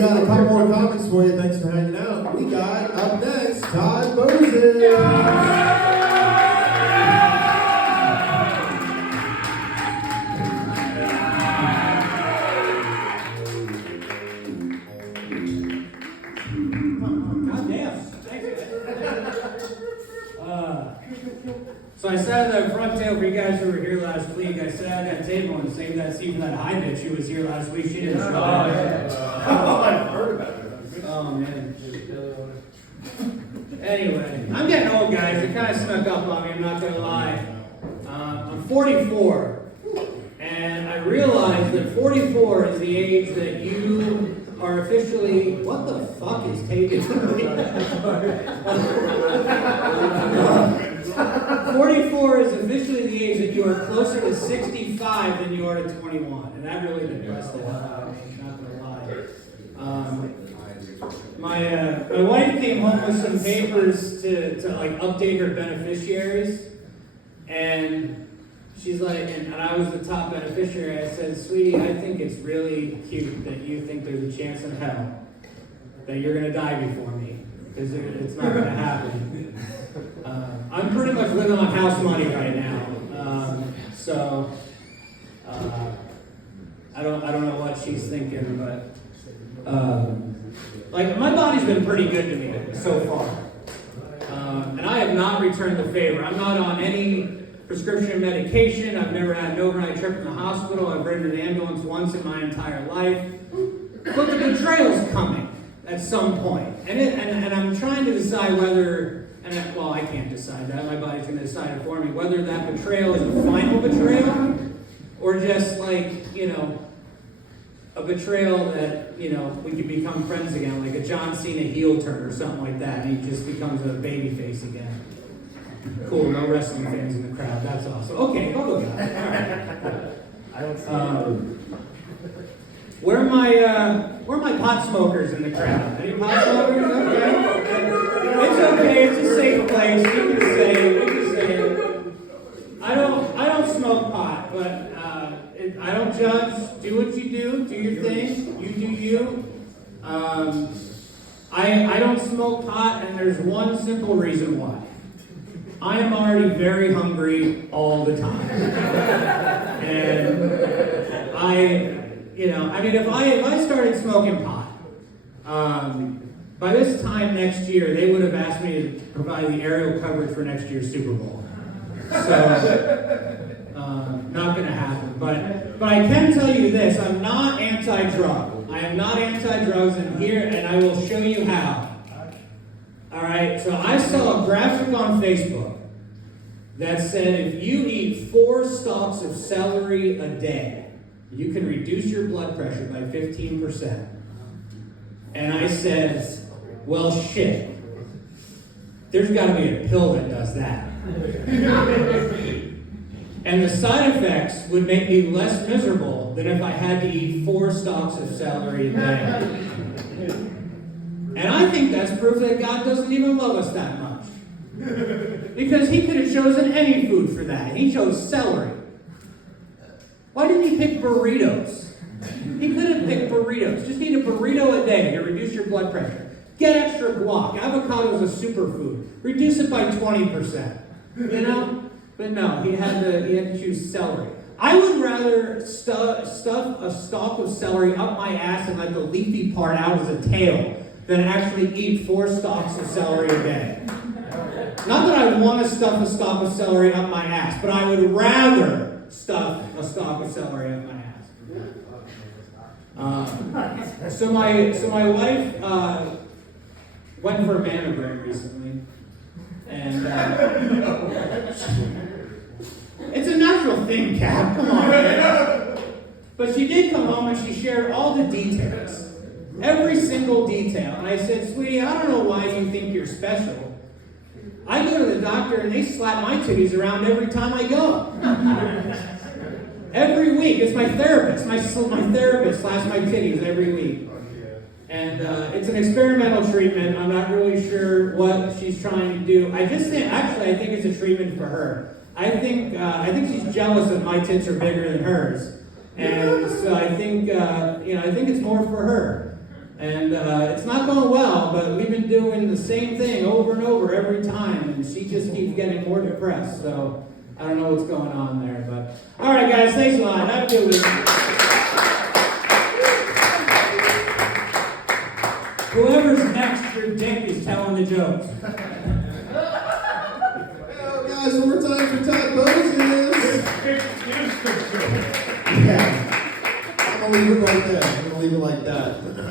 Got a couple more comments for you. Thanks for hanging out. We got up next Todd Bozin. So I sat at the front table for you guys who were here last week. I sat at that table and saved that seat for that high bitch who was here last week. She didn't show up. I've heard about it. Oh, man. Anyway, I'm getting old, guys. It kind of snuck up on me, I'm not going to lie. I'm 44. And I realized that 44 is the age that you are officially... What the fuck is taking me? 44 is officially the age that you are closer to 65 than you are to 21. And that really depressed the hell out of me, not going to lie. My wife came home with some papers to like update her beneficiaries. And she's like, and I was the top beneficiary. I said, sweetie, I think it's really cute that you think there's a chance in hell that you're going to die before me. Because it's not going to happen. I'm pretty much living on house money right now. I don't know what she's thinking, but like my body's been pretty good to me so far. And I have not returned the favor. I'm not on any prescription medication. I've never had an overnight trip in the hospital. I've ridden an ambulance once in my entire life. But the betrayal's coming at some point. And I'm trying to decide whether, well, I can't decide that. My body's going to decide it for me. Whether that betrayal is a final betrayal or just like, you know, a betrayal that, you know, we could become friends again, like a John Cena heel turn or something like that. And he just becomes a baby face again. Cool, no wrestling fans in the crowd. That's awesome. Okay, go guys. All right. I don't see Where are my pot smokers in the crowd? Any pot smokers? Okay. It's okay. It's a safe place. You can say it. You can say it. I don't smoke pot, but I don't judge. Do what you do. Do your thing. You do you. I don't smoke pot, and there's one simple reason why. I am already very hungry all the time, and if I started smoking pot, by this time next year, they would have asked me to provide the aerial coverage for next year's Super Bowl. So, not going to happen. But I can tell you this: I'm not anti-drug. I am not anti-drugs, and I will show you how. All right. So I saw a graphic on Facebook that said if you eat 4 stalks of celery a day, you can reduce your blood pressure by 15%. And I said, well, shit. There's got to be a pill that does that. And the side effects would make me less miserable than if I had to eat 4 stalks of celery a day. And I think that's proof that God doesn't even love us that much. Because he could have chosen any food for that. He chose celery. Why didn't he pick burritos? He could have picked burritos. Just eat a burrito a day to reduce your blood pressure. Get extra guac. Avocado is a superfood. Reduce it by 20%. You know? But no, he had to choose celery. I would rather stuff a stalk of celery up my ass and let the leafy part out as a tail than actually eat 4 stalks of celery a day. Not that I want to stuff a stalk of celery up my ass, but I would rather stuff a stalk of celery up my ass. So my wife went for a mammogram recently, and it's a natural thing, Cap. Come on, man. But she did come home and she shared all the details, every single detail. And I said, sweetie, I don't know why you think you're special. I go to the doctor and they slap my titties around every time I go. Every week. It's my therapist. My therapist slaps my titties every week. And it's an experimental treatment. I'm not really sure what she's trying to do. I think it's a treatment for her. I think she's jealous that my tits are bigger than hers. And so I think it's more for her. And it's not going well, but we've been doing the same thing over and over every time, and she just keeps getting more depressed. So I don't know what's going on there. But all right, guys, thanks a lot. Have a good week. Whoever's next, your dick is telling the jokes. Oh, guys, one more time for Todd Moses. Yeah. I'm gonna leave it like that.